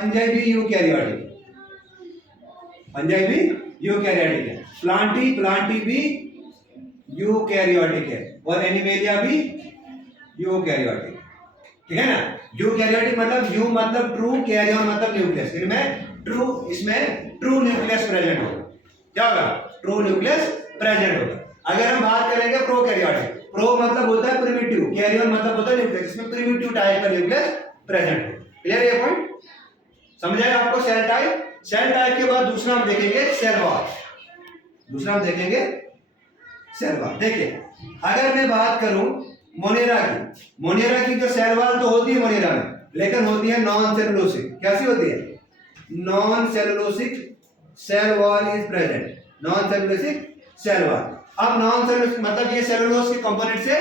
Fungi भी eukaryotic, fungi भी eukaryotic है, प्लांटी भी यूकैरियोटिक है, और एनिमेलिया भी यूकैरियोटिक, ठीक है ना। यूकैरियोटिक मतलब यू मतलब ट्रू, कैरियन मतलब न्यूक्लियस, इसमें ट्रू न्यूक्लियस प्रेजेंट होगा। क्या होगा? ट्रू न्यूक्लियस प्रेजेंट होगा। अगर हम बात करेंगे प्रोकैरियोटिक, प्रो मतलब होता है प्रिमिटिव, कैरियन मतलब होता है न्यूक्लियस, इसमें प्रिमिटिव टाइप का न्यूक्लियस प्रेजेंट होगा। क्लियर है ये पॉइंट? समझ आया आपको? सेल टाइप, सेल टाइप के बाद दूसरा हम देखेंगे सेल वॉल, दूसरा हम देखेंगे सेल वॉल। देखिए अगर मैं बात करूं मोनेरा की जो सेल वॉल तो होती है मोनेरा में, लेकिन होती है नॉन सेलुलोसिक। कैसी होती है? Non cellulosic cell wall is present, non cellulosic cell wall. अब नॉन सेलुलोसिक मतलब ये सेलुलोज के कंपोनेंट से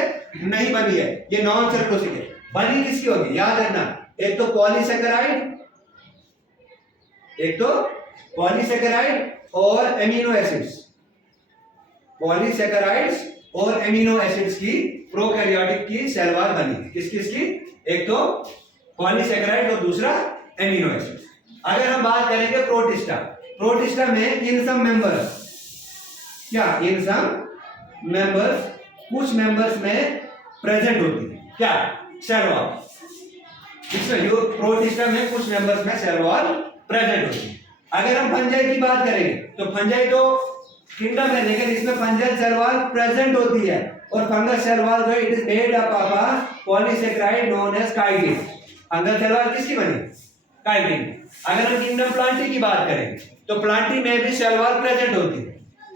नहीं बनी है, ये नॉन सेलुलोसिक है। बनी किसकी होगी? याद रखना, एक तो पॉलीसैकेराइड और एमिनो एसिड्स, पॉलीसैकेराइड्स और एमिनो एसिड्स की प्रोकैरियोटिक की सेल वॉल बनी। किसकी? एक तो पॉलीसैकेराइड और दूसरा एमिनो एसिड्स। अगर हम बात करेंगे प्रोटिस्टा में इन सम मेंबर्स, कुछ मेंबर्स में प्रेजेंट होती है क्या? Cell wall. इसमें प्रोटिस्टा में कुछ मेंबर्स में सेल वॉल प्रेजेंट होती है। अगर हम फंजाई की बात करेंगे तो फंजाई तो किंगडम है, लेकिन इसमें फंजल सेल वॉल प्रेजेंट होती है, और फंगस सेल वॉल जो it is made up of a polysaccharide known as chitin. Fungal cell wall किसकी बनी? काइटिन। अगर हम किंगडम प्लांटी की बात करेंगे तो प्लांटी में भी सेल वॉल प्रेजेंट होती है,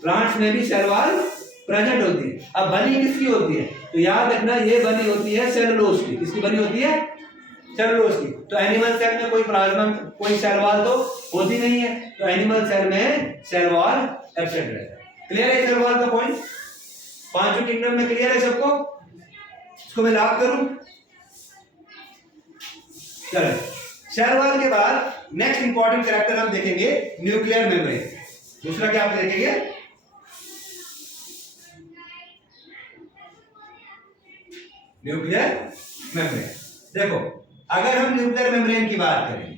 प्लांट्स में भी सेल वॉल प्रेजेंट होती है। अब बनी किसकी होती है? तो याद रखना ये बनी होती है सेलुलोज की। किसकी बनी होती है? सेलुलोज की। तो एनिमल सेल में कोई प्लाज्मा, कोई सेल वॉल तो होती नहीं है, तो एनिमल सेल में सेल वॉल एब्सेंट रहता है। क्लियर है सेल वॉल का पॉइंट? पांचों किंगडम में क्लियर है सबको? इसको मैं लॉक करूं? चलो, सेल वॉल के बाद नेक्स्ट इंपॉर्टेंट कैरेक्टर हम देखेंगे न्यूक्लियर मेम्ब्रेन। दूसरा क्या आप देखेंगे? Nuclear membrane. देखो अगर हम न्यूक्लियर मेम्ब्रेन की बात करें,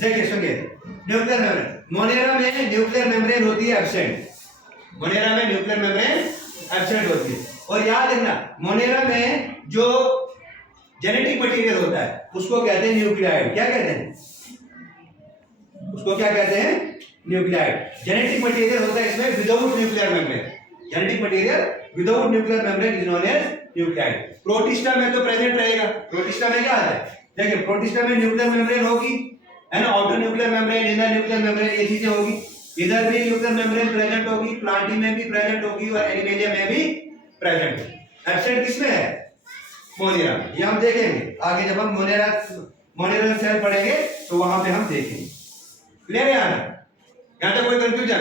देखिए सुनिए, न्यूक्लियर मेम्ब्रेन, मोनेरा में न्यूक्लियर मेम्ब्रेन होती है एब्सेंट, मोनेरा में न्यूक्लियर मेम्ब्रेन एब्सेंट होती है। और याद रखना मोनेरा में जो जेनेटिक मटेरियल होता है उसको कहते हैं न्यूक्लियाइड। क्या कहते हैं उसको? क्या कहते हैं? न्यूक्लियाइड। जेनेटिक मटेरियल होता है इसमें without nuclear membrane, genetic material without nuclear membrane is known as nucleoid. Protista में तो प्रेजेंट रहेगा। प्रोटिस्टा में क्या आता है? देखिए प्रोटिस्टा में न्यूक्लियर मेम्ब्रेन होगी, है ना, outer nuclear membrane, inner nuclear membrane, ये चीजें होगी। इधर भी न्यूक्लियर मेम्ब्रेन प्रेजेंट होगी, प्लांटी में भी प्रेजेंट होगी और एनिमेलिया में भी प्रेजेंट होगी। एब्सेंट किसमें है? मोनेरा में। ये हम देखेंगे आगे जब हम मोनेरल सेल पढ़ेंगे तो वहां पे हम देखेंगे। क्लियर है? यहां तक कोई कंफ्यूजन?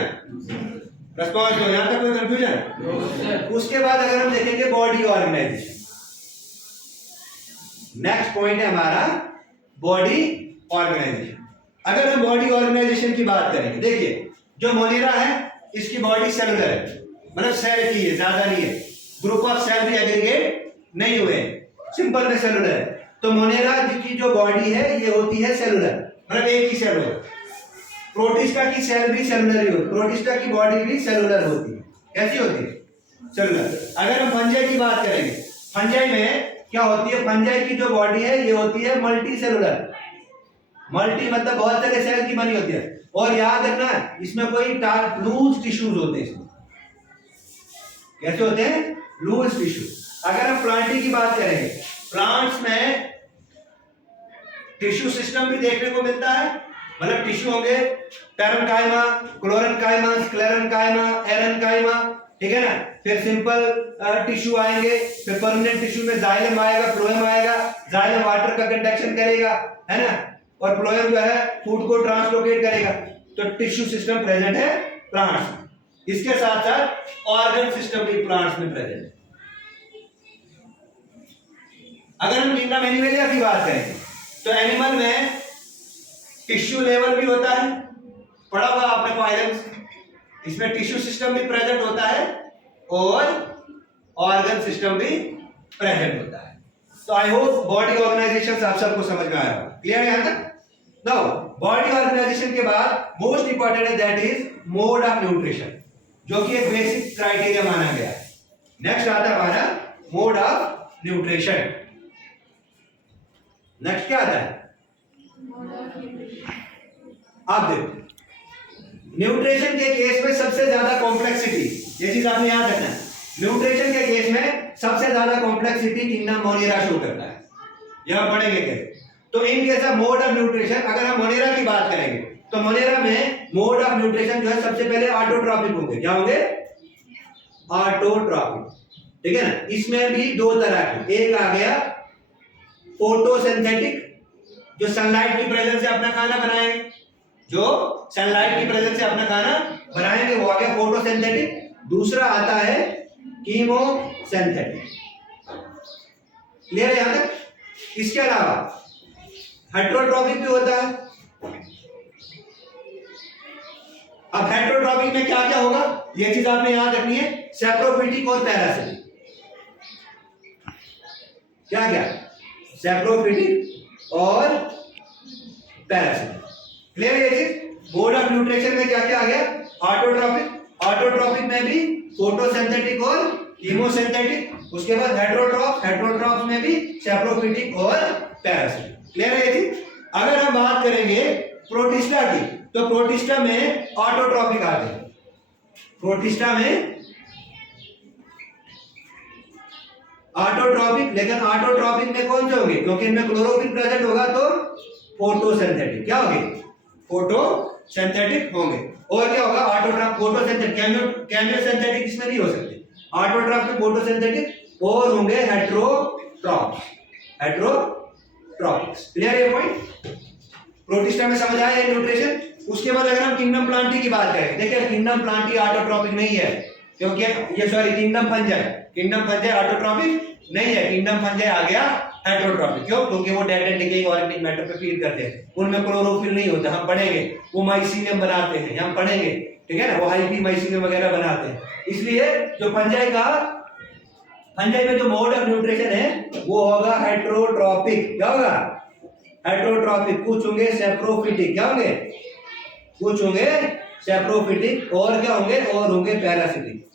रेस्पॉन्स दो, यहां तक कोई कंफ्यूजन? उसके बाद अगर हम देखेंगे बॉडी ऑर्गेनाइजेशन, नेक्स्ट पॉइंट है हमारा बॉडी ऑर्गेनाइजेशन। अगर हम बॉडी ऑर्गेनाइजेशन की बात करेंगे, देखिए जो मोनेरा है इसकी बॉडी सेलुलर है, मतलब सेल की है, ज्यादा नहीं है, ग्रुप ऑफ सेल भी एग्रीगेट नहीं हुए, सिंपल में सेलुलर है। तो मोनेरा की जो बॉडी है ये होती है सेलुलर, मतलब एक ही सेल होता है। प्रोटिस्टा की सेल भी सेलुलर ही होती है, प्रोटिस्टा की बॉडी भी सेलुलर होती है। कैसी होती है? सेलुलर। अगर हम फंजाई की बात करेंगे, फंजाई में क्या होती है? फंजाई की जो बॉडी है ये होती है मल्टी सेलुलर, मल्टी मतलब बहुत सारे सेल की बनी होती है। और याद रखना इसमें कोई लूज टिश्यूज होते हैं, इसमें कैसे होते हैं? Loose tissue. अगर हम प्लांटी की बात करेंगे, प्लांट्स में टिश्यू सिस्टम भी देखने को मिलता है, मतलब टिश्यू होंगे पैरेन्काइमा, क्लोरेन्काइमा, स्क्लेरेन्काइमा, एरेन्काइमा, ठीक है ना। फिर सिंपल टिश्यू आएंगे, फिर परमानेंट टिश्यू में जाइलम आएगा, फ्लोएम आएगा। जाइलम वाटर का कंडक्शन करेगा, है ना, और फ्लोएम जो है फूड को ट्रांसलोकेट करेगा। तो टिश्यू सिस्टम प्रेजेंट है प्लांट्स में। इसके साथ साथ ऑर्गन सिस्टम भी प्लांट्स में प्रेजेंट है। अगर हम किंगडम एनिमलिया की बात करें तो एनिमल में टिश्यू लेवल भी होता है, पढ़ा होगा आपने फाइलम्स, इसमें टिश्यू सिस्टम भी प्रेजेंट होता है और ऑर्गन सिस्टम भी प्रेजेंट होता है। तो आई होप बॉडी ऑर्गेनाइजेशन आप सबको समझ में आया। क्लियर है यहां तक? नाउ बॉडी ऑर्गेनाइजेशन के बाद मोस्ट इंपॉर्टेंट है that is mode of nutrition, जो कि एक बेसिक क्राइटेरिया माना गया है। नेक्स्ट आता है हमारा मोड ऑफ न्यूट्रिशन। नेक्स्ट क्या आता है? आप देखो न्यूट्रिशन के केस में सबसे ज्यादा कॉम्प्लेक्सिटी, ये चीज आपने याद रखना है, न्यूट्रिशन के केस में सबसे ज्यादा कॉम्प्लेक्सिटी किंगडम मोनेरा शो करता है। यहां पढ़ेंगे कैसे? तो in case of mode of nutrition, अगर हम मोनेरा की बात करेंगे तो मोनेरा में मोड ऑफ न्यूट्रिशन जो है सबसे पहले ऑटोट्रॉपिक होंगे। क्या होंगे? ऑटोट्रॉपिक, ठीक है ना। इसमें भी दो तरह के, एक आ गया फोटोसिंथेटिक, जो सनलाइट की प्रेजेंस से अपना खाना बनाएंगे, जो सनलाइट की प्रेजेंस से अपना खाना बनाएंगे वो आ गया फोटोसिंथेटिक। दूसरा आता है कीमोसिंथेटिक। क्लियर है यहां तक? इसके अलावा हेटेरोट्रॉपिक भी होता है। अब हेटेरोट्रॉपिक में क्या क्या होगा ये चीज आपने याद रखनी है, सैप्रोफिटिक और पैरासिटिक। क्या क्या? सैप्रोफिटिक और पैरासिटिक। क्लियर है ये चीज? मोड ऑफ न्यूट्रिशन में क्या क्या आ गया? ऑटोट्रॉपिक, ऑटोट्रॉपिक में भी फोटोसिंथेटिक और कीमोसिंथेटिक। उसके बाद हेटेरोट्रॉप, हेटेरोट्रॉप में भी सैप्रोफिटिक और पैरासिटिक। क्लियर है ये चीज? अगर हम बात करेंगे प्रोटिस्टा की, तो प्रोटिस्टा में ऑटोट्रॉपिक आते हैं। प्रोटिस्टा में ऑटोट्रॉपिक, लेकिन ऑटोट्रॉपिक में कौन से होंगे? क्योंकि इनमें क्लोरोफिल प्रेजेंट होगा तो फोटोसिंथेटिक। क्या होंगे? फोटोसिंथेटिक होंगे। और क्या होगा? ऑटोट्रॉप, फोटोसिंथेटिक, केमियोसिंथेटिक इसमें नहीं हो सकते। ऑटोट्रॉप में फोटोसिंथेटिक और होंगे हेटेरोट्रॉप, हेटेरोट्रॉपिक्स। क्लियर है पॉइंट? प्रोटिस्टा में समझ आया न्यूट्रिशन। उसके बाद अगर हम किंगडम प्लांटी की बात करें, देखिए किंगडम प्लांटी ऑटोट्रॉपिक नहीं है, क्योंकि ये sorry kingdom fungi, kingdom fungi autotrophic नहीं है, किंगडम फंजाई आ गया हेटेरोट्रॉपिक। क्यों? क्योंकि वो dead and decaying organic matter पे फीड करते हैं, उनमें क्लोरोफिल नहीं होता। हम पढ़ेंगे वो माइसीलियम बनाते हैं, हम पढ़ेंगे, ठीक है ना, वो हाइपी माइसीलियम वगैरह बनाते हैं। इसलिए जो फंजाई का, फंजाई में जो मोड ऑफ न्यूट्रिशन है वो होगा हेटेरोट्रॉपिक। क्या होगा? हेटेरोट्रॉपिक। कुछ होंगे सैप्रोफिटिक, क्या होंगे? कुछ होंगे सैप्रोफिटिक, और क्या होंगे? और होंगे पैरासिटिक,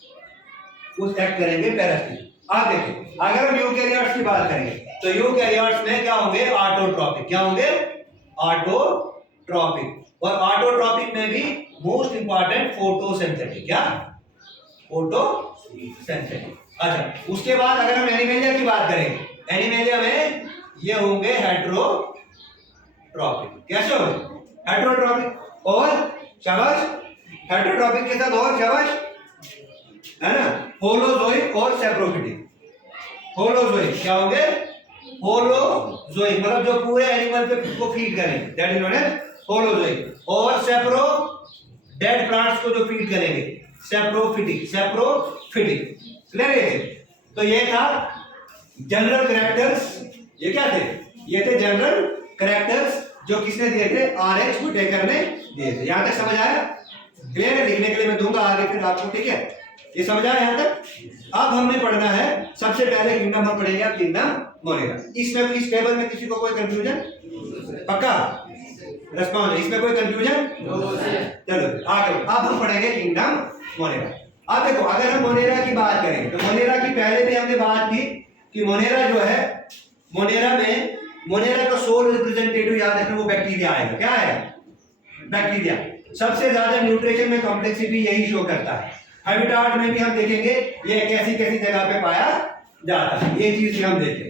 कुछ एक्ट करेंगे पैरासिटिक। आप देखिए अगर हम यूकैरियोट्स की बात करेंगे तो यूकैरियोट्स में क्या होंगे? ऑटोट्रॉपिक। क्या होंगे? ऑटोट्रॉपिक। और ऑटोट्रॉपिक में भी मोस्ट इंपॉर्टेंट फोटोसिंथेटिक। क्या? फोटोसिंथेटिक। अच्छा, उसके बाद अगर हम एनिमेलिया की बात करें, एनिमेलिया में ये होंगे हेटेरोट्रॉपिक। कैसे होंगे? हेटेरोट्रॉपिक। और शाबाश, हेटेरोट्रॉपिक के साथ और शाबाश, है ना, होलोजोइक और सैप्रोफिटिक। होलोजोइक क्या होंगे? होलोजोइक मतलब जो पूरे एनिमल पे को फीड करेंगे, that is known as holozoic. और सैप्रो, डेड प्लांट्स को जो फीड करेंगे, सैप्रोफिटिक, सैप्रोफिटिक। क्लियर है? तो ये था जनरल कैरेक्टर्स। ये क्या थे? ये थे जनरल कैरेक्टर्स जो किसने दिए थे? आरएच व्हिटेकर ने दिए थे। यहां तक समझ आया? क्लियर है? लिखने के लिए मैं दूंगा आगे फिर आपको, ठीक है? ये समझ आया यहां तक? अब हमने पढ़ना है सबसे पहले किंगडम, हम पढ़ेंगे अब किंगडम मोनेरा। इसमें इस टेबल में किसी को कोई कंफ्यूजन? पक्का रिस्पॉन्स? इसमें कोई कंफ्यूजन? चलो आगे अब हम पढ़ेंगे किंगडम मोनेरा। अब देखो अगर हम मोनेरा की बात करें तो मोनेरा की पहले भी हमने बात की कि मोनेरा जो है, मोनेरा में मोनेरा का सोल रिप्रेजेंटेटिव याद रखना, वो बैक्टीरिया आएगा। क्या है? बैक्टीरिया। सबसे ज्यादा न्यूट्रिशन में कॉम्प्लेक्सिटी यही शो करता है। हैबिटाट में भी हम देखेंगे ये कैसी कैसी जगह पे पाया जाता है, ये चीज भी हम देखेंगे।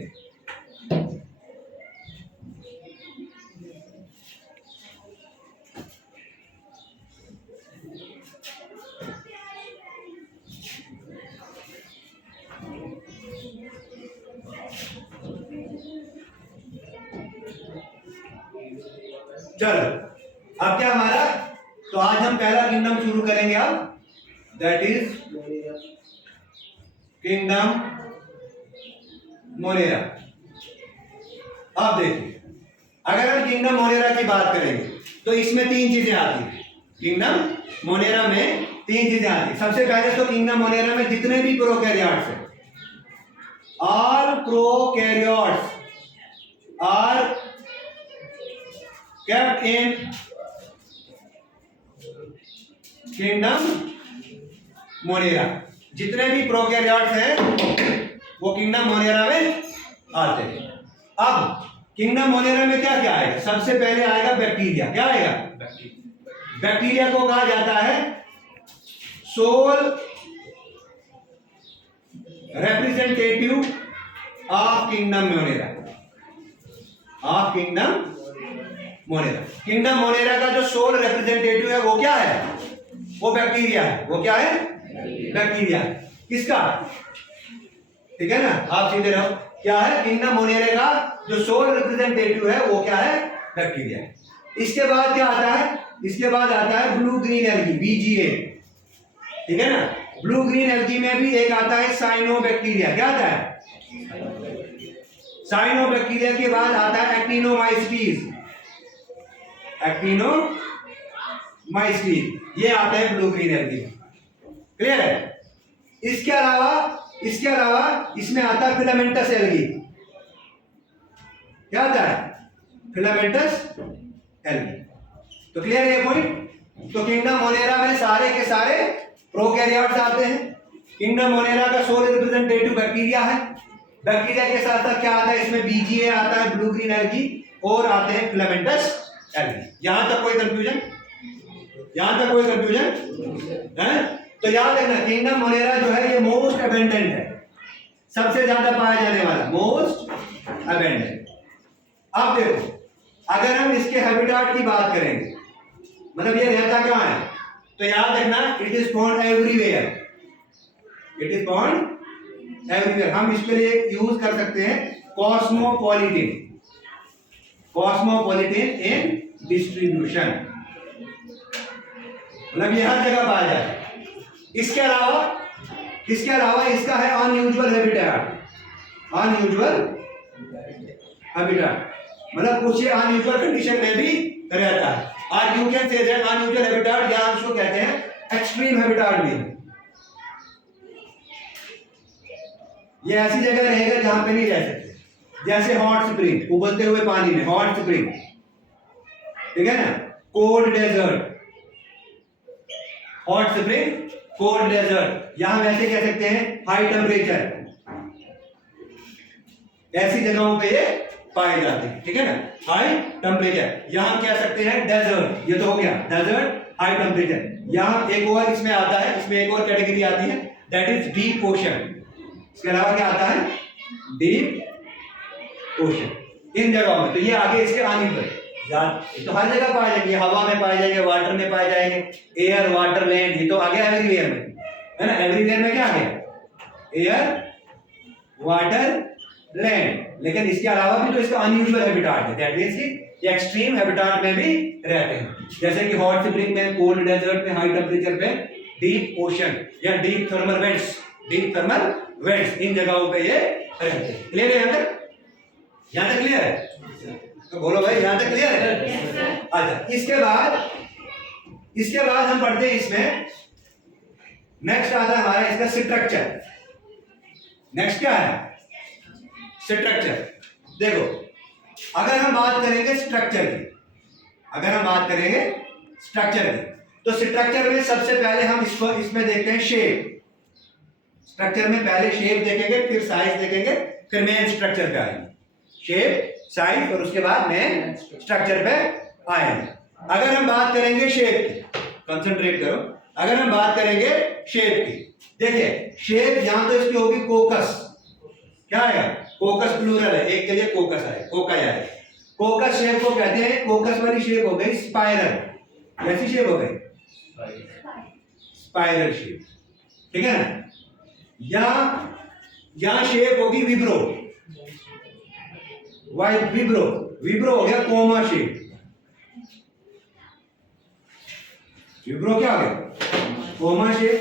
चलो अब क्या हमारा, तो आज हम पहला किंगडम शुरू करेंगे अब, दैट इज किंगडम मोनेरा। अब देखिए अगर हम किंगडम मोनेरा की बात करेंगे तो इसमें तीन चीजें आती हैं। किंगडम मोनेरा में तीन चीजें आती हैं। सबसे पहले तो किंगडम मोनेरा में जितने भी प्रोकैरियोट्स हैं, all prokaryotes are kept in kingdom Monera। जितने भी प्रोकैरियोट्स हैं वो किंगडम मोनेरा में आते हैं। अब किंगडम मोनेरा में क्या क्या आएगा? सबसे पहले आएगा बैक्टीरिया। क्या आएगा? बैक्टीरिया को कहा जाता है sole representative of kingdom monera. Of kingdom monera. Kingdom monera का जो सोल रिप्रेजेंटेटिव है वो क्या है? वो बैक्टीरिया है। वो क्या है? बैक्टीरिया। किसका? ठीक है ना, आप सीधे रहो। क्या है? किंगडम मोनेरा का जो सोल रिप्रेजेंटेटिव है वो क्या है? बैक्टीरिया। इसके बाद क्या आता है? इसके बाद आता है ब्लू ग्रीन एल्गी, BGA। ठीक है ना, ब्लू ग्रीन एल्गी में भी एक आता है साइनोबैक्टीरिया। क्या आता है? साइनोबैक्टीरिया के बाद आता है एक्टिनोमाइसीट्स। एक्टिनोमाइसीट्स ये आता है ब्लू ग्रीन एल्गी। क्लियर है? इसके अलावा इसमें आता है फिलामेंटस एल्गी। क्या आता है? Filamentous algae. तो क्लियर है ये पॉइंट? तो किंगडम मोनेरा में सारे के सारे प्रोकैरियोट्स आते हैं। किंगडम मोनेरा का सोल रिप्रेजेंटेटिव बैक्टीरिया है। बैक्टीरिया के साथ साथ क्या आता है? इसमें BGA आता है, ब्लू ग्रीन एल्गी, और आते हैं फिलामेंटस एल्गी। यहां तक कोई कंफ्यूजन? है? तो याद रखना किंगडम मोनेरा जो है ये मोस्ट अबेंडेंट है, सबसे ज्यादा पाया जाने वाला, मोस्ट अबेंडेंट। अब देखो, अगर हम इसके हैबिटेट की बात करेंगे, मतलब ये रहता कहां है, तो याद रखना it is found everywhere. It is found everywhere. हम इसके लिए यूज कर सकते हैं कॉस्मोपॉलिटन। कॉस्मोपॉलिटन इन डिस्ट्रीब्यूशन, मतलब ये हर जगह पाया जाता है। इसके अलावा इसका है अनयूजुअल हैबिटेट। अनयूजुअल हैबिटेट मतलब कुछ अनयूजुअल कंडीशन में भी रहता है। और you can say that unusual habitat, या हम इसको कहते हैं एक्सट्रीम हैबिटेट भी। ये ऐसी जगह रहेगा जहां पे नहीं रह सकते, जैसे हॉट स्प्रिंग, उबलते हुए पानी में हॉट स्प्रिंग, ठीक है ना, cold desert, hot spring, cold desert, यहां वैसे कह सकते हैं हाई टेम्परेचर, ऐसी जगहों पे ये पाए जाते हैं। ठीक है ना, हाई टेम्परेचर। यहां कह सकते हैं डेजर्ट, ये तो हो गया डेजर्ट, हाई टेम्परेचर। यहां एक और इसमें आता है, इसमें एक और कैटेगरी आती है, दैट इज डीप ओशन। इसके अलावा क्या आता है? Deep ocean. इन जगहों में तो ये आगे इसके आने पर तो हर जगह पाए जाएंगे, हवा में पाए जाएंगे, वाटर में पाए जाएंगे, एयर, वाटर, लैंड, ये तो आगे एवरीवेयर में है ना। एवरीवेयर में क्या आ गया? Air, water, land. लेकिन इसके अलावा भी तो इसका अनयूजुअल हैबिटेट है, दैट मींस कि एक्सट्रीम हैबिटेट में भी रहते हैं, जैसे कि हॉट स्प्रिंग में, कोल्ड डेजर्ट में, हाई टेम्परेचर पे, डीप ओशन या डीप थर्मल वेंट्स, इन जगहों पे ये रहते हैं। क्लियर है? यहां तक क्लियर है? तो बोलो भाई, यहां तक क्लियर है? अच्छा, इसके बाद हम पढ़ते हैं इसमें नेक्स्ट आता है हमारा इसका स्ट्रक्चर। नेक्स्ट क्या है? स्ट्रक्चर। देखो, अगर हम बात करेंगे स्ट्रक्चर की, तो स्ट्रक्चर में सबसे पहले हम इसमें देखते हैं शेप। स्ट्रक्चर में पहले शेप देखेंगे, फिर साइज देखेंगे, फिर मेन स्ट्रक्चर पे आएंगे। शेप, साइज, और उसके बाद मेन स्ट्रक्चर पे आएंगे। अगर हम बात करेंगे शेप की, कंसंट्रेट करो, अगर हम बात करेंगे शेप की, देखिए शेप यहां तो इसकी होगी कोकस। क्या आएगा? कोकस प्लूरल है, एक के लिए कोकस आएगा, कोका आएगा। कोकस शेप को कहते हैं, कोकस वाली शेप हो गई स्पाइरल। कैसी शेप हो गई? Spiral shape. ठीक है ना। यहां शेप होगी विब्रो। विब्रो हो गया कोमा शेप। विब्रो क्या हो गया? Coma shape.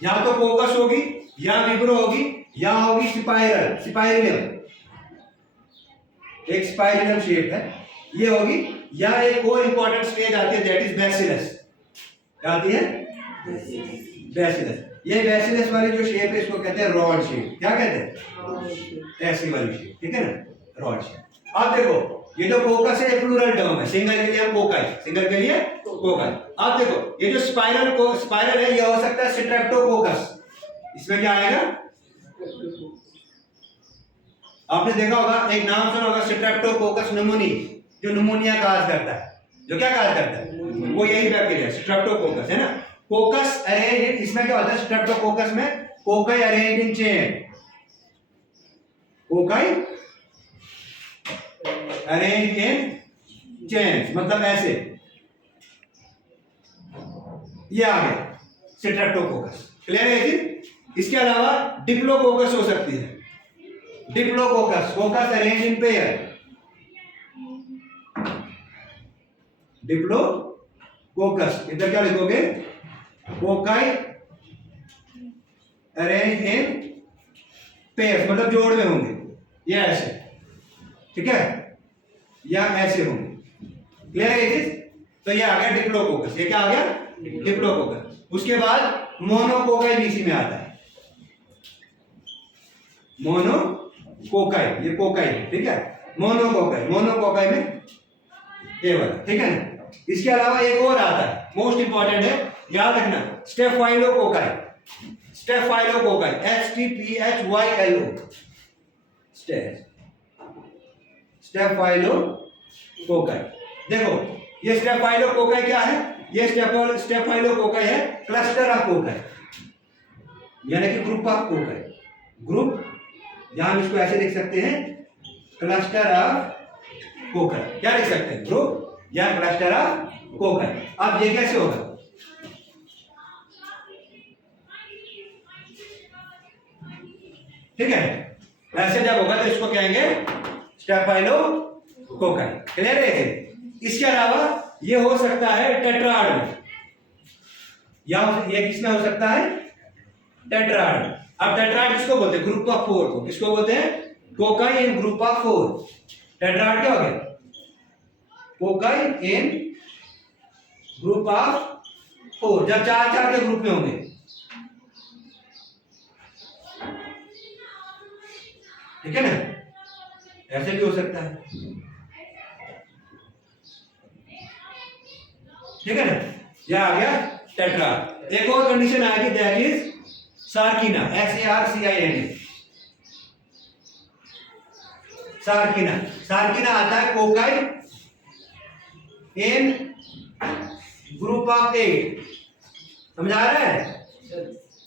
यहां तो कोकस होगी, या विब्रो होगी, या होगी स्पाइरल, एक स्पाइरल शेप है ये होगी। या एक और इंपॉर्टेंट स्टेज आती है, दैट इज बैसिलस। क्या आती है? बैसिलस। ये बैसिलस वाली जो शेप है इसको कहते हैं रॉड शेप। क्या कहते हैं? ऐसी वाली शेप, ठीक है ना, रॉड शेप। अब देखो ये जो कोकस है प्लूरल टर्म है, सिंगल के लिए हम कोकाई, सिंगल के लिए कोकाई। अब देखो ये जो स्पाइरल है ये हो सकता है स्ट्रेप्टोकोकस, इसमें क्या आएगा? आपने देखा होगा, एक नाम सुना होगा स्ट्रेप्टोकोकस न्यूमोनी, जो न्यूमोनिया काज करता है। जो क्या काज करता है? वो यही बैक्टीरिया स्ट्रेप्टोकोकस है ना। कोकस अरेंज, इसमें क्या होता है स्ट्रेप्टोकोकस में? Cocci arrange in chain, cocci arrange in chain, मतलब ऐसे, ये आ गया स्ट्रेप्टोकोकस। क्लियर है ये चीज? इसके अलावा डिप्लोकोकस हो सकती है, diplococcus, कोकस arrange in pair, diplococcus. इधर क्या लिखोगे? कोकाई अरेंज इन पेयर, मतलब जोड़ में होंगे, ये ऐसे, ठीक है, या ऐसे होंगे। क्लियर है ये चीज? तो ये आ गया डिप्लोकोकस। ये क्या आ गया? डिप्लोकोकस। उसके बाद मोनोकोकाई भी इसी में आता है, मोनोकोकाई, ये कोकाई, ठीक है, मोनोकोकाई, मोनोकोकाई में ये वाला, ठीक है ना। इसके अलावा एक और आता है, मोस्ट इंपॉर्टेंट है, याद रखना, स्टेफाइलोकोकाई, स्टेफाइलोकोकाई, STPHYLO, स्टेफाइलोकोकाई। देखो ये स्टेफाइलोकोकाई क्या है? ये स्टेफाइलोकोकाई है क्लस्टर ऑफ कोकाई, यानी कि ग्रुप ऑफ कोकाई, ग्रुप, यहां इसको ऐसे लिख सकते हैं, क्लस्टर ऑफ कोकाई। क्या लिख सकते हैं? ग्रुप या क्लस्टर ऑफ कोकाई। अब ये कैसे होगा? ठीक है, ऐसे जब होगा तो इसको कहेंगे स्टेफाइलोकोकाई। क्लियर है? इसके अलावा ये हो सकता है टेट्राड में, या ये किसमें हो सकता है? टेट्राड। अब टेट्राड किसको बोलते हैं? ग्रुप ऑफ 4 को किसको बोलते हैं? Cocci in group of 4। Tetrad क्या हो गया? कोकाई इन ग्रुप ऑफ 4, जब 4 के ग्रुप में होंगे। ठीक है ना, ऐसे भी हो सकता है, ठीक है ना। यह आ गया टेट्राड। एक और कंडीशन आएगी, दैट इज सार्किना, SARCINA, सार्किना। सार्किना आता है कोकाई इन ग्रुप ऑफ 8। समझ आ रहा है?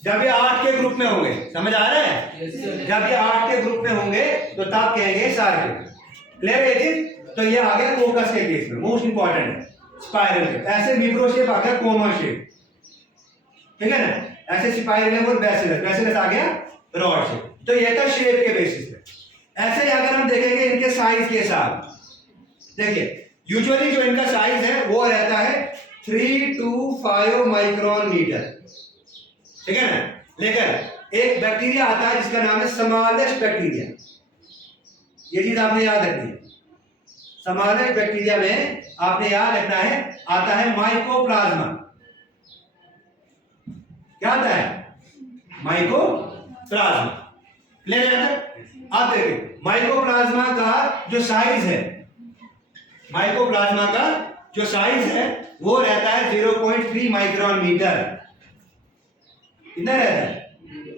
जब ये 8 के ग्रुप में होंगे, समझ आ रहा है? जब ये 8 के ग्रुप में होंगे तो तब कहेंगे सार्किन। क्लियर है चीज? तो ये आ गया कोकस के केस में, मोस्ट इंपॉर्टेंट है, स्पाइरल शेप। ऐसे विब्रो शेप आ गया कोमा शेप, ठीक है ना। ऐसे स्पाइरल और बैसिलस, बैसिलस आ गया रॉड शेप। तो ये था शेप के बेसिस पे। ऐसे अगर हम देखेंगे इनके साइज के साथ, देखिए यूजुअली जो इनका साइज है वो रहता है 3 to 5 माइक्रोन मीटर, ठीक है ना। लेकिन एक बैक्टीरिया आता है जिसका नाम है स्मॉलेस्ट बैक्टीरिया, ये चीज आपने याद रखनी है। स्मॉलेस्ट बैक्टीरिया में आपने याद रखना है आता है माइकोप्लाज्मा। क्या आता है? माइकोप्लाज्मा। क्लियर है? आप देखिए माइकोप्लाज्मा का जो साइज है, माइकोप्लाज्मा का जो साइज है वो रहता है 0.3 माइक्रोन मीटर। कितना रहता है?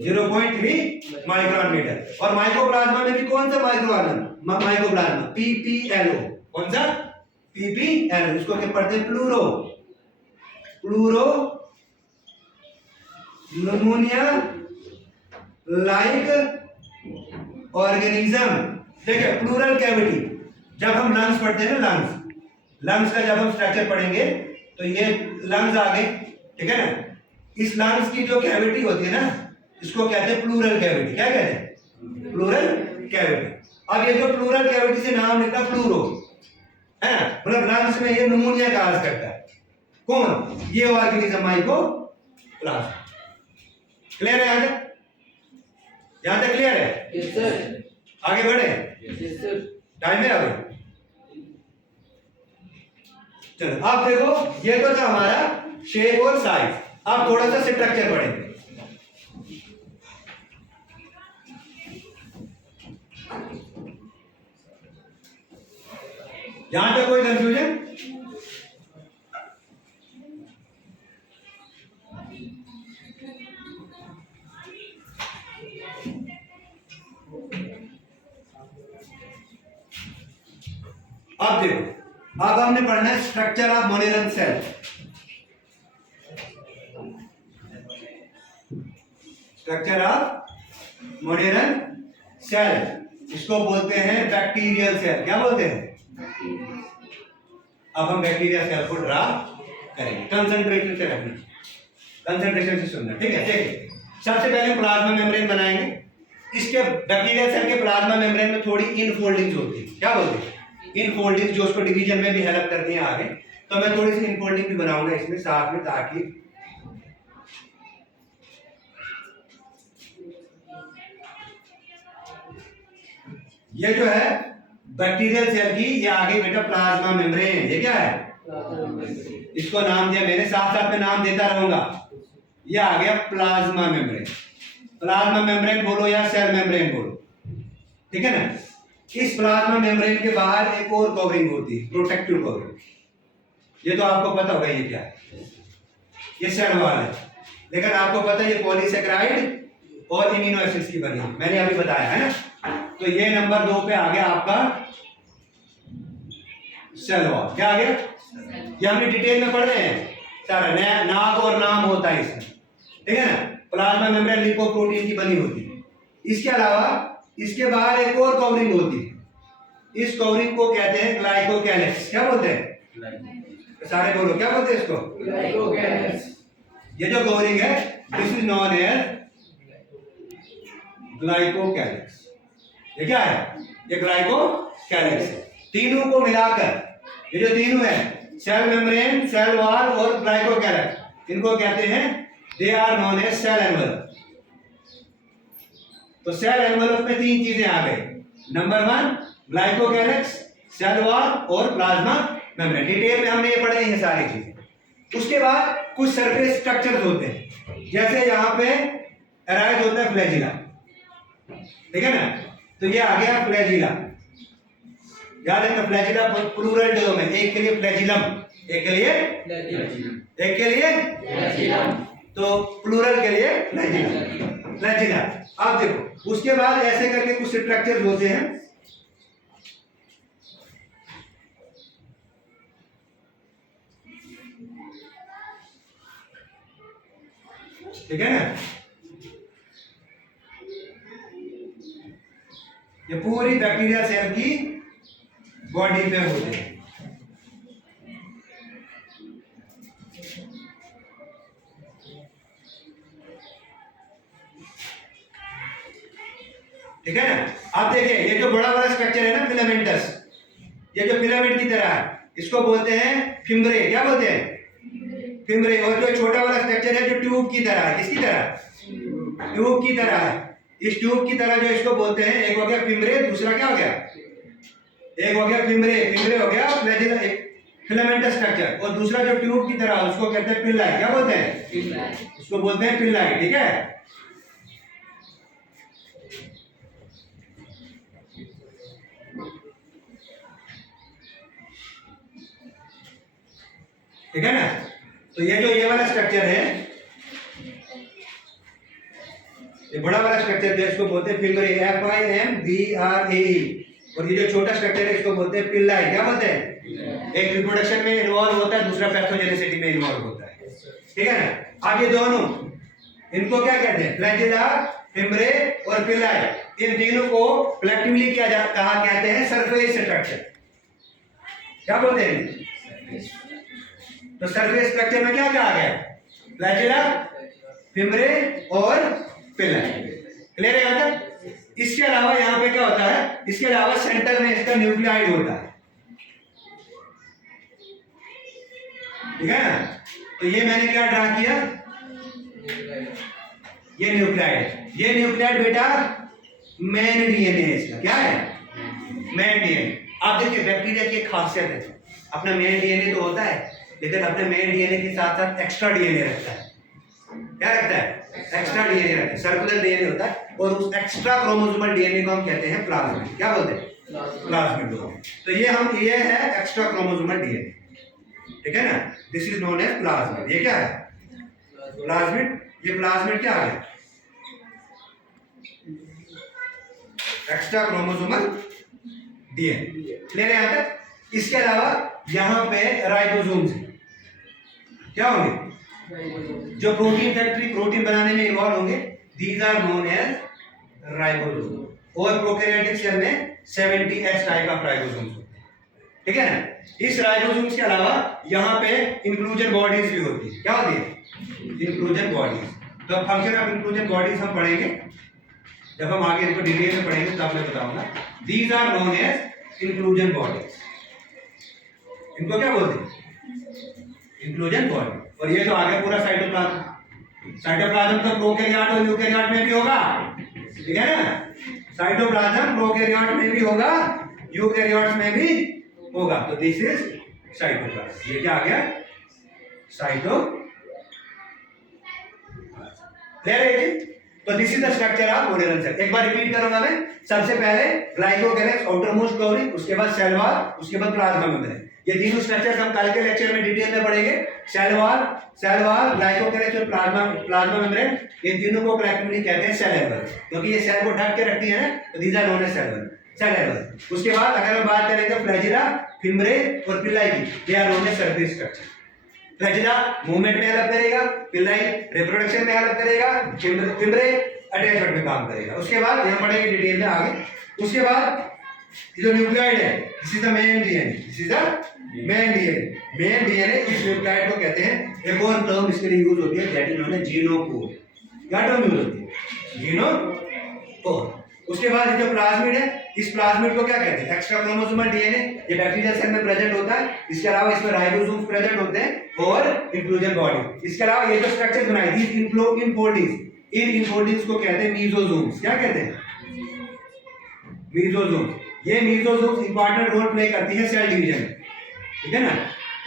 0.3 माइक्रोन मीटर। और माइकोप्लाज्मा में भी कौन सा माइकोप्लाज्मा? PPLO। कौन सा? PPLO। इसको क्या पढ़ते हैं? Pleuro pneumonia like organism. देखिए प्लूरल कैविटी, जब हम लंग्स पढ़ते हैं ना, लंग्स का जब हम स्ट्रक्चर पढ़ेंगे तो ये लंग्स आ गए, ठीक है ना। इस लंग्स की जो कैविटी होती है ना, इसको कहते हैं प्लूरल कैविटी। क्या कहते हैं? Pleural cavity. अब ये जो प्लूरल कैविटी से नाम निकला प्लूरो, है ना, मतलब लंग्स में ये न्यूमोनिया का काज करता है। कौन? ये ऑर्गेनिज्म माइकोप्लाज्मा। क्लियर है? यहां तक क्लियर है? Yes sir. आगे बढ़े? Yes sir. टाइम है अभी? चलो अब देखो, ये तो था हमारा शेप और साइज। अब थोड़ा सा स्ट्रक्चर पढ़ेंगे। यहां तक कोई कंफ्यूजन? अब देखो, अब हमने पढ़ना है structure of Moneran cell. Structure of Moneran cell, इसको बोलते हैं बैक्टीरियल सेल। क्या बोलते हैं? अब हम बैक्टीरियल सेल को ड्रा करेंगे। कंसंट्रेशन से रखना, कंसंट्रेशन से सुनना, ठीक है? देखिए, सबसे पहले प्लाज्मा मेम्ब्रेन बनाएंगे। इसके बैक्टीरियल सेल के प्लाज्मा मेम्ब्रेन में थोड़ी इनफोल्डिंग्स होती है। क्या बोलते हैं? इनफोल्डिंग, जो उसको डिवीजन में भी हेल्प करती है आगे। तो मैं थोड़ी सी इनफोल्डिंग भी बनाऊंगा इसमें साथ में, ताकि ये जो है बैक्टीरियल सेल की, ये आगे बेटा प्लाज्मा मेम्ब्रेन। ये क्या है? इसको नाम दिया मैंने, साथ साथ में नाम देता रहूंगा। ये आ गया प्लाज्मा मेम्ब्रेन। प्लाज्मा मेम्ब्रेन बोलो या सेल मेम्ब्रेन बोलो, ठीक है ना? इस प्लाज्मा मेम्ब्रेन के बाहर एक और कवरिंग होती है, प्रोटेक्टिव कवरिंग। ये तो आपको पता होगा ये क्या है। ये सेल वॉल है, लेकिन आपको पता है ये पॉलीसेकेराइड और इम्यूनो एसिड्स की बनी है, मैंने अभी बताया है ना। तो ये नंबर 2 पे आ गया आपका सेल वॉल। क्या आ गया? ये हमने डिटेल में पढ़ रहे हैं सारा, नाम और नाम होता है इसमें, ठीक है ना? प्लाज्मा मेम्ब्रेन लिपोप्रोटीन की बनी होती है। इसके अलावा इसके बाहर एक और कवरिंग होती है। इस कवरिंग को कहते हैं ग्लाइकोकैलिक्स। क्या बोलते हैं? सारे बोलो, क्या बोलते हैं इसको? ग्लाइकोकैलिक्स। ये जो कवरिंग है, this is known as glycocalyx. ये क्या है? ये ग्लाइकोकैलिक्स है। तीनों को मिलाकर, ये जो तीनों है, सेल मेम्ब्रेन, सेल वॉल और ग्लाइकोकैलिक्स, इनको कहते हैं, they are known as cell envelope. तो सेल एनवलप में 3 चीजें आ गई। नंबर 1 ग्लाइकोकैलिक्स, सेल वॉल और प्लाज्मा मेम्ब्रेन। डिटेल में हमने ये पढ़े हैं सारी चीजें। उसके बाद कुछ सरफेस स्ट्रक्चर्स होते हैं, जैसे यहाँ पे अराइज होता है फ्लैजिला, ठीक है ना? तो ये आ गया फ्लैजिला। याद है ना? फ्लैजिला प्लूरल टर्म है, एक के लिए फ्लैजिलम, एक के लिए फ्लैजिलम, एक के लिए फ्लैजिलम, तो प्लूरल के लिए फ्लैजिला, फ्लैजिला। आप देखो, उसके बाद ऐसे करके कुछ स्ट्रक्चर्स होते हैं, ठीक है ना? ये पूरी बैक्टीरिया सेल की बॉडी पे होते हैं। ठीक है ना? आप देखिए, ये जो बड़ा बड़ा स्ट्रक्चर है ना, फिलामेंटस, ये जो फिलामेंट की तरह है, इसको बोलते हैं फिम्ब्रे। क्या बोलते हैं? फिम्ब्रे। और जो छोटा वाला स्ट्रक्चर है जो ट्यूब की तरह है, किसकी तरह? ट्यूब की तरह है। इस ट्यूब की तरह जो इसको बोलते हैं, एक हो गया फिम्ब्रे, दूसरा क्या हो गया? एक हो गया फिम्ब्रे, फिम्ब्रे हो गया फ्लैजिला, फिलामेंटस स्ट्रक्चर, और दूसरा जो ट्यूब की तरह उसको कहते हैं पिल्लाई। क्या बोलते हैं? उसको बोलते हैं पिल्लाई, ठीक है? ठीक है ना? तो ये वाला स्ट्रक्चर है, ये बड़ा वाला स्ट्रक्चर है, इसको बोलते हैं फिम्ब्रे, FIMBRAE। और ये जो छोटा स्ट्रक्चर है, इसको बोलते हैं पिल्लाई। क्या बोलते हैं? एक रिप्रोडक्शन में इन्वॉल्व होता है, दूसरा पैथोजेनिसिटी में इन्वॉल्व होता है, ठीक है ना? अब ये दोनों, इनको क्या कहते हैं? फ्लैजिला, फिम्ब्रे और पिल्लाई। इन तीनों को कलेक्टिवली कहा कहते हैं सरफेस स्ट्रक्चर। क्या बोलते हैं? तो सरफेस स्ट्रक्चर में क्या क्या आ गया? फ्लैजिला, फिम्ब्रे और पिल्लाई। क्लियर है यहाँ तक? इसके अलावा यहाँ पे क्या होता है? इसके अलावा सेंटर में इसका न्यूक्लियाइड होता है, ठीक है ना? तो ये मैंने क्या ड्रा किया? ये न्यूक्लियाइड। ये न्यूक्लियाइड बेटा मेन डीएनए है इसका। क्या है? Main DNA. आप देखिए, बैक्टीरिया की एक खासियत है, अपना मेन डीएनए तो होता है, लेकिन अपने मेन डीएनए के साथ साथ एक्स्ट्रा डीएनए रखता है। क्या रखता है? एक्स्ट्रा डीएनए रखता है। सर्कुलर डीएनए होता है, और उस एक्स्ट्रा क्रोमोसोमल डीएनए को हम कहते हैं प्लाज्मिड। क्या बोलते हैं? Plasmid domain. तो ये है एक्स्ट्रा क्रोमोसोमल डीएनए, ठीक है ना। This is known as plasmid. ये क्या है? प्लाज्मिड। ये प्लाज्मिड क्या है? Extra chromosomal DNA. क्लियर है यहाँ तक? इसके अलावा यहाँ पे राइबोसोम्स क्या होंगे? जो प्रोटीन फैक्ट्री, प्रोटीन बनाने में इन्वॉल्व होंगे, these are known as ribosome. और प्रोकैरियोटिक सेल में 70S टाइप ऑफ राइबोसोम्स होते हैं, ठीक है ना। इस राइबोसोम्स के अलावा यहाँ पे इंक्लूजन बॉडीज भी होती है। क्या होती है? Inclusion bodies. तो फंक्शन ऑफ इंक्लूजन बॉडीज हम पढ़ेंगे, जब हम आगे इनको डिटेल में पढ़ेंगे तब मैं बताऊंगा। These are known as inclusion bodies. इनको क्या बोलते हैं? Inclusion body. और ये जो आगे पूरा साइटोप्लाज्म, साइटोप्लाज्म तो प्रोकैरियोट और यूकैरियोट में भी होगा, ठीक है ना। साइटोप्लाज्म प्रोकैरियोट में भी होगा, यूकैरियोट्स में भी होगा। तो दिस इज साइटोप्लाज्म। ये क्या आ गया? साइटो। तो this is the structure of Moneran cell. एक बार रिपीट करूंगा मैं। सबसे पहले ग्लाइकोकैलेक्स, आउटर मोस्ट कवरिंग, उसके बाद सेल वॉल, उसके बाद प्लाज्मा मेम्ब्रेन। ये तीनों स्ट्रक्चर्स हम कल के लेक्चर में डिटेल में पढ़ेंगे। सेल वॉल, ग्लाइकोकैलेक्स और प्लाज्मा मेम्ब्रेन, ये तीनों को कलेक्टिवली कहते हैं सेल एल्वेल, क्योंकि ये सेल को ढक के रखती है ना। तो these are known as cell एल्वेल। उसके बाद अगर हम बात करें तो फ्लैजिला, फिम्ब्रे और पिल्लाई की, they are known as surface structure. Flagella movement में हेल्प करेगा, पिल्लाई रिप्रोडक्शन में हेल्प करेगा, फिम्ब्रे अटैचमेंट में काम करेगा। उसके बाद हम पढ़ेंगे डिटेल में आगे। उसके बाद जो न्यूक्लियोइड है, this is the main DNA, this is the main DNA. Main DNA इस न्यूक्लियोइड को कहते हैं। एक और टर्म इसके लिए यूज होती है, दैट इज नोन एज जीनोकोर। क्या टर्म यूज होती है? जीनोकोर। उसके बाद ये जो प्लाज्मिड है, इस प्लाज्मिड को क्या कहते हैं? Extra chromosomal DNA. ये बैक्टीरियल सेल में प्रेजेंट होता है। इसके अलावा इसमें राइबोसोम्स प्रेजेंट होते हैं और इंक्लूजन बॉडी। इसके अलावा ये जो स्ट्रक्चर बनाई थी इनफोल्डिंग्स, इन इनफोल्डिंग्स को कहते हैं मीसोसोम्स। क्या कहते हैं? मीसोसोम्स। ये मीसोसोम्स इंपॉर्टेंट रोल प्ले करती है सेल डिवीजन में, ठीक है ना।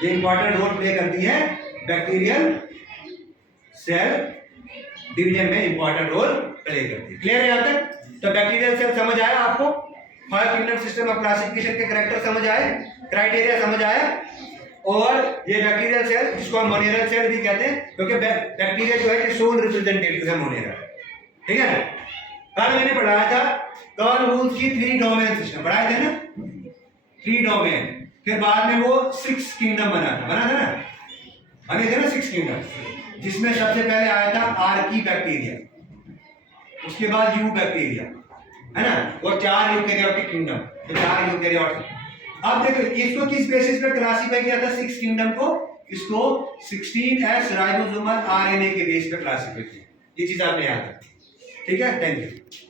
ये इंपॉर्टेंट रोल प्ले करती है बैक्टीरियल सेल डिवीजन में, इंपॉर्टेंट रोल प्ले करती है। क्लियर है यहाँ तक? तो बैक्टीरियल सेल समझ आया आपको? 5 किंगडम सिस्टम ऑफ क्लासिफिकेशन के कैरेक्टर समझ आए, क्राइटेरिया समझ आया। और ये बैक्टीरियल सेल, जिसको हम मोनेरल सेल भी कहते हैं, क्योंकि बैक्टीरिया जो है ये सोल रिप्रेजेंटेटिव है मोनेरा, ठीक है ना। कल मैंने पढ़ाया था कार्ल वुल्फ की 3 डोमेन सिस्टम, पढ़ाए थे ना, 3 डोमेन। फिर बाद में वो 6 किंगडम बना था ना, बने थे ना 6 किंगडम, जिसमें सबसे पहले आया था आर्की बैक्टीरिया, उसके बाद यू बैक्टीरिया, है ना, और 4 यूकैरियोटिक किंगडम। तो 4 यूकैरियोटिक। अब देखो इसको किस बेसिस पे क्लासिफाई किया था 6 किंगडम को? इसको 16S राइबोसोमल आरएनए के बेस पे क्लासिफाई किया। ये चीज आपने याद रखी, ठीक है। Thank you.